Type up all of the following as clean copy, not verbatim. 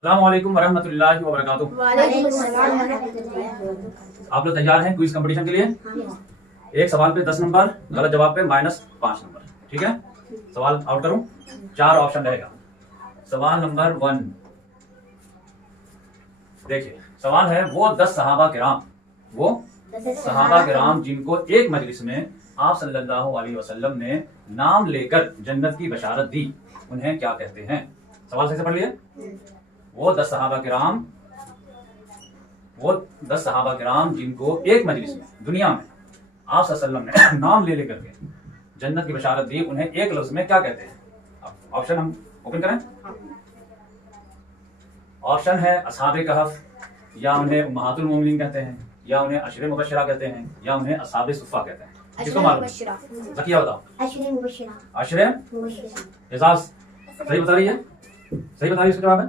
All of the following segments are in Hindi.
अस्सलामुअलैकुम वरहमतुल्लाहि वबरकातुहू। वालेकुम अस्सलाम वरहमतुल्लाहि वबरकातुहू। आप लोग तैयार हैं क्विज कंपटीशन के लिए? एक सवाल पे 10 नंबर, गलत जवाब पे -5 नंबर। ठीक है, सवाल आउट करूं, 4 ऑप्शन रहेगा। सवाल नंबर 1 देखिए, सवाल है वो 10 सहाबा किराम, वो सहाबा किराम जिनको एक मजलिस में आप सल्लल्लाहु अलैहि वसल्लम ने नाम लेकर जन्नत की बशारत दी, उन्हें क्या कहते हैं? सवाल सही से पढ़ लिए। वो 10 सहाबा किराम जिनको एक मजलिस में दुनिया में आप सल्लल्लाहु अलैहि वसल्लम ने नाम ले लेकर के जन्नत की बशारत दी, उन्हें एक लफ्ज में क्या कहते हैं? ऑप्शन हम ओपन करें। ऑप्शन है असहाबे कहफ, या उन्हें उम्महातुल मोमिनीन कहते हैं, या उन्हें अशरे मुबश्शिरा कहते हैं, या उन्हें असहाबे सुफ़ा कहते हैं। किसको मालूम? ज़किया बताओ। अशरे मुबश्शिरा। अशरे एजाज सही बता रही है, सही बता रही है, इसका जवाब है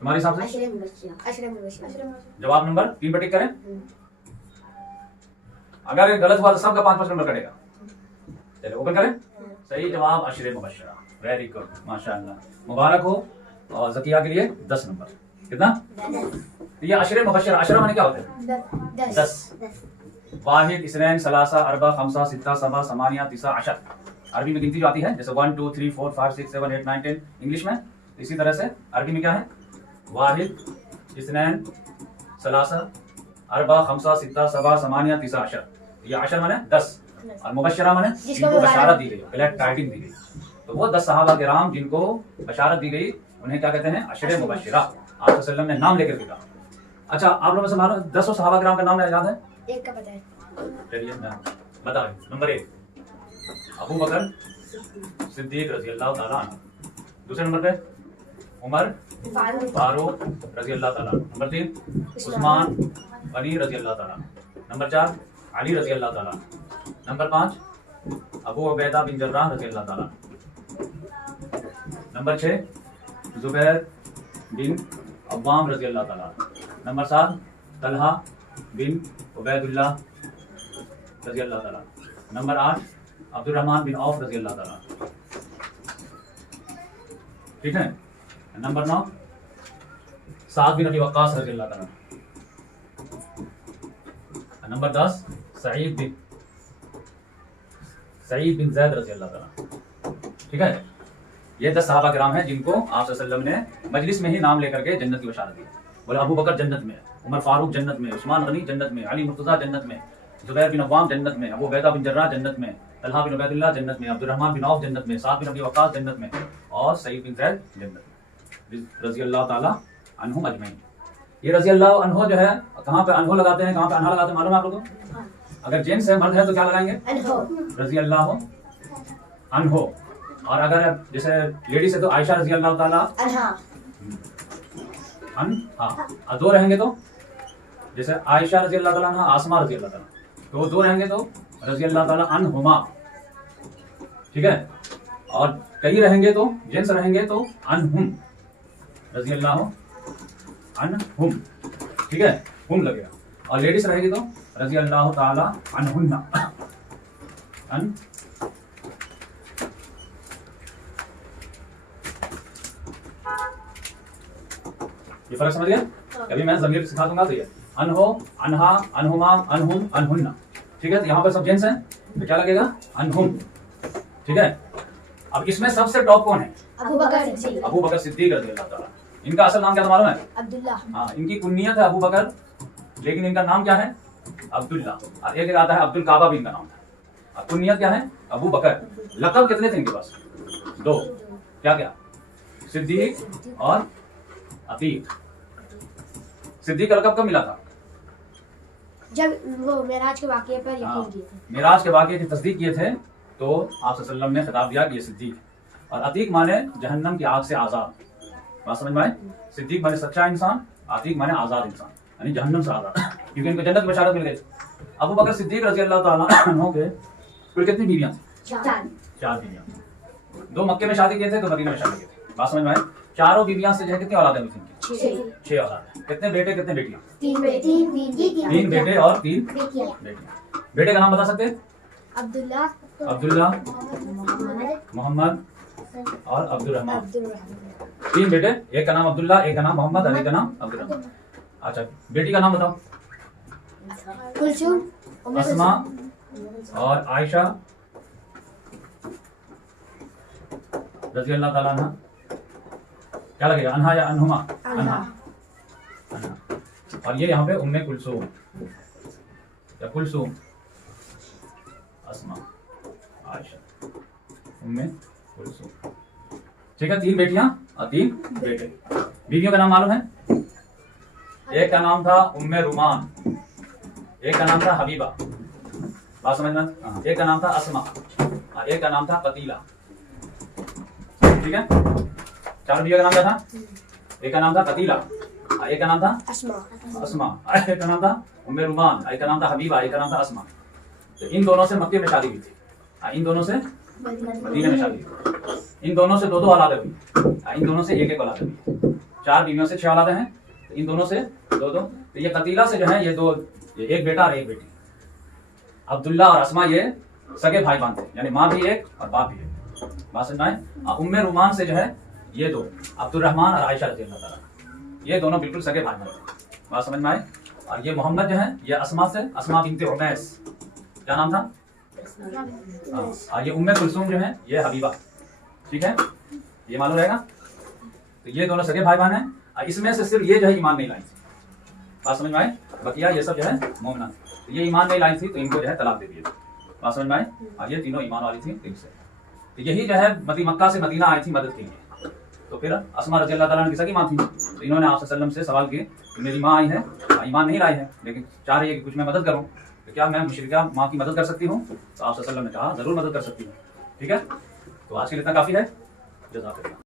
तुम्हारे हिसाब से अशरे मुबश्शिरा। अशरे मुबश्शिरा। जवाब नंबर 3 पर टिक करें। अगर ये गलत हुआ तो सबका 5-5 नंबर कटेगा। चलिए ओपन करें। सही जवाब अशरे मुबश्शिरा। वेरी गुड, माशाअल्लाह, मुबारक हो। और ज़किया के लिए 10 नंबर। कितना? ये अशरे मुबश्शिरा, अशरा माने क्या होता है? 10। वाहिद, इस्नैन, सलासा, अरबा, खमसा, सित्ता, सबा, समानिया, तिसा, अशर। अरबी में गिनती जो आती है, जैसे 1 2 3 4 5 6 7 8 9 10 इंग्लिश में, इसी तरह से अरबी में क्या है? वाहिद, इस्नैन, सलासा, अरबा, खमसा, सित्ता, सबा, समानिया, तिसा, अशर। ये अशर माने 10 और मुबश्शिरा माने जिनको बशारत दी गई, ब्लैक टाइटिंग दी गई। तो वो 10 सहाबा किराम जिनको बशारत दी गई, उन्हें क्या कहते हैं? अशरे मुबश्शिरा। आप सल्लल्लाहु ने नाम लेकर के कहा। अच्छा, आप लोगों में से मानो 10 सहाबा किराम का नाम याद है? एक का पता है। चलिए बताओ। नंबर 1 अबू बकर सिद्दीक रजी अल्लाह ताला अन्हु। दूसरे नंबर पे उमर फारूक रजी अल्लाह ताला। नंबर 3 उस्मान गनी रजी अल्लाह ताला। नंबर 4 अली रजी अल्लाह ताला। नंबर 5 अबू उबैदा बिन जर्राह रजी अल्लाह ताला। नंबर 6 जुबैर बिन अव्वाम रजी अल्लाह ताला। नंबर 7 तलहा बिन उबैदुल्लाह रजी अल्लाह ताला। नंबर 8 अब्दुर्रहमान बिन औफ रजी अल्लाह ताला। ठीक है। नंबर 9 साद बिन अबी वक्कास रजी अल्लाह ताला। नंबर 10 सईद बिन ज़ैद रजी अल्लाह ताला। ठीक है, ये 10 सहाबा किराम हैं जिनको आप सल्लल्लाहु अलैहि वसल्लम ने मजलिस में ही नाम लेकर के जन्नत की बशारत दी। बोले अबू बकर जन्नत में, उमर फारूक जन्नत में, उस्मान गनी जन्नत में, अली मुर्तज़ा जन्नत में, जुबैर बिन अव्वाम जन्नत में, अबू उबैदा बिन जर्राह जन्नत में, तलहा बिन उबैदुल्लाह जन्नत में, अब्दुर्रहमान बिन औफ जन्नत में, साद बिन अबी वक्कास जन्नत में, और सईद बिन ज़ैद जन्नत में, रज़ी अल्लाह ताला अन्हुम अजमईन। ये रज़ी अल्लाह अन्हु जो है, कहाँ पे अन्हु लगाते हैं, कहाँ पे अन्हा लगाते हैं, मालूम है आप लोगों को? अगर जेंट्स है, मर्द है, तो क्या लगाएंगे? रज़ी अल्लाह अन्हु। और अगर जैसे लेडीज है तो आयशा रज़ी अल्लाह ताला अन्हा। और 2 रहेंगे तो जैसे आयशा रज़ी अल्लाह ताला अन्हा, आसमा रज़ी अल्लाह ताला, तो 2 रहेंगे तो रज़ी अल्लाह ताला अन्हुमा। ठीक है। और कई रहेंगे तो जेंट्स रहेंगे तो अनहुम, रज़ी अल्लाह अनहुम। ठीक है, हुम लगेगा। और लेडीज रहेगी तो रज़ी अल्लाह ताला अनहुन्ना। अन ये फर्क समझ गया? कभी मैं ज़मीर सिखा दूंगा तो ये अनहो, अनहा, अनहुमा, अनहुम, अनहुन्ना। ठीक है, तो यहाँ पर सब जेंट्स हैं तो क्या लगेगा? अनहुम। ठीक है। अब इसमें सबसे टॉप कौन है? अबू बकर सिद्दीक रज़ी अल्लाह ताला। इनका असल नाम क्या था मालूम है? अब्दुल्ला। हाँ, इनकी कुन्नियत है अबू बकर, लेकिन इनका नाम क्या है? अब्दुल्ला। और एक आता है अब्दुल काबा भी इनका नाम था। कुन्नियत क्या है? अबू बकर। लक़ब कितने थे इनके पास? 2। क्या? सिद्दीक और अतीक। सिद्दीक का लक़ब कब मिला था? जब वो मेराज के वाक़ये पर यकीन किए थे। मेराज के वाक़ये की तस्दीक किए थे तो आप सल्लल्लाहु अलैहि वसल्लम ने खिताब दिया कि ये सिद्दीक। और अतीक माने जहन्नम की आग से आज़ाद। बात समझ में आए? सिद्दीक माने सच्चा इंसान, अतीक माने आज़ाद इंसान, यानी जहन्नम से आज़ाद, क्योंकि इनको जन्नत की बशारत मिल गई। अबू बकर सिद्दीक रज़ी अल्लाह ताला अन्हु के कुल कितनी बीवियां थी? 4 बीवियां। 2 मक्के में शादी किए थे, 2 मदीना में शादी किए थे। बात समझ में आए? चारों बीवियां से जो है कितनी औलादें हुई थी? 6 औलाद। कितने बेटे कितने बेटियां? 3 बेटे और 3 बेटियां। बेटे का नाम बता सकते हैं? अब्दुल्ला, मोहम्मद, और अब्दुल रहमान। अब्दुल रहमान। 3 बेटे, एक का नाम अब्दुल्ला, एक का नाम मोहम्मद और एक का नाम अब्दुल रहमान। अच्छा, बेटी का नाम बताओ। कुलसुम, अस्मा और आयशा रज़ी अल्लाह ताला अन्हा। क्या लगेगा, अनहा या अनहुमा? अनहा। अनहा। और ये यहाँ पे उम्मे कुलसूम या कुलसूम, अस्मा, आयशा, उम्मे कुलसूम। ठीक है, 3 बेटियां और 3 बेटे। बीवियों का नाम मालूम है? एक का नाम था उम्मे रुमान, एक का नाम था हबीबा, बात समझना। एक का नाम था अस्मा और एक का नाम था कतीला। ठीक है, 4 बीवियों का नाम क्या था? एक का नाम था कतीला, एक का नाम था अस्मा, एक का नाम था उम्मे रुमान, एक का नाम था हबीबा, एक का नाम था अस्मा। तो इन दोनों से मक्के में शादी हुई थी, इन दोनों से मदीने में शादी हुई। इन दोनों से 2-2 औलादें हुई, इन दोनों से 1-1 औलादें हुई। 4 बीवियों से 6 औलादें हैं, तो इन दोनों से 2-2। तो ये कतीला से जो है ये 2, ये 1 बेटा और 1 बेटी। अब्दुल्ला और अस्मा ये सगे भाई बहन थे, यानी माँ भी एक और बाप भी एक। बात समझ में आए? उम्मे रुमान से जो है ये 2, अब्दुल रहमान और आयशा रज़ी अल्लाह ताला, ये दोनों बिल्कुल सगे भाई बहन थे। बात समझ में आए? और ये मोहम्मद जो है ये अस्मा से, अस्मा बिन्ते उमैस, क्या नाम था? और ये उम्मे कुलसूम जो है ये हबीबा। ठीक है, ये मालूम रहेगा। तो ये दोनों सगे भाई बहन हैं, और इसमें से सिर्फ ये जो है ईमान नहीं लाई थी। बात समझ में आए? बकिया ये सब जो है मोमिना, तो ये ईमान नहीं लाई थी तो इनको जो है तलाक दे दिया। बात समझ में आए? और ये तीनों ईमान वाली थी इनसे। तो यही जो है मक्का से मदीना आई थी मदद के लिए। तो फिर अस्मा रज़ी अल्लाह ताला अन्हा की सगी माँ थी, तो इन्होंने आप सल्लल्लाहु अलैहि वसल्लम से सवाल किए कि मेरी माँ आई है, ईमान नहीं लाई है, लेकिन चाह रही है कि कुछ मैं मदद करूँ, तो क्या मैं मुशरिका माँ की मदद कर सकती हूँ? तो आप सल्लल्लाहु अलैहि वसल्लम ने कहा जरूर मदद कर सकती हूँ। ठीक है, तो आज के लिए इतना काफी है। जज़ाकल्लाह।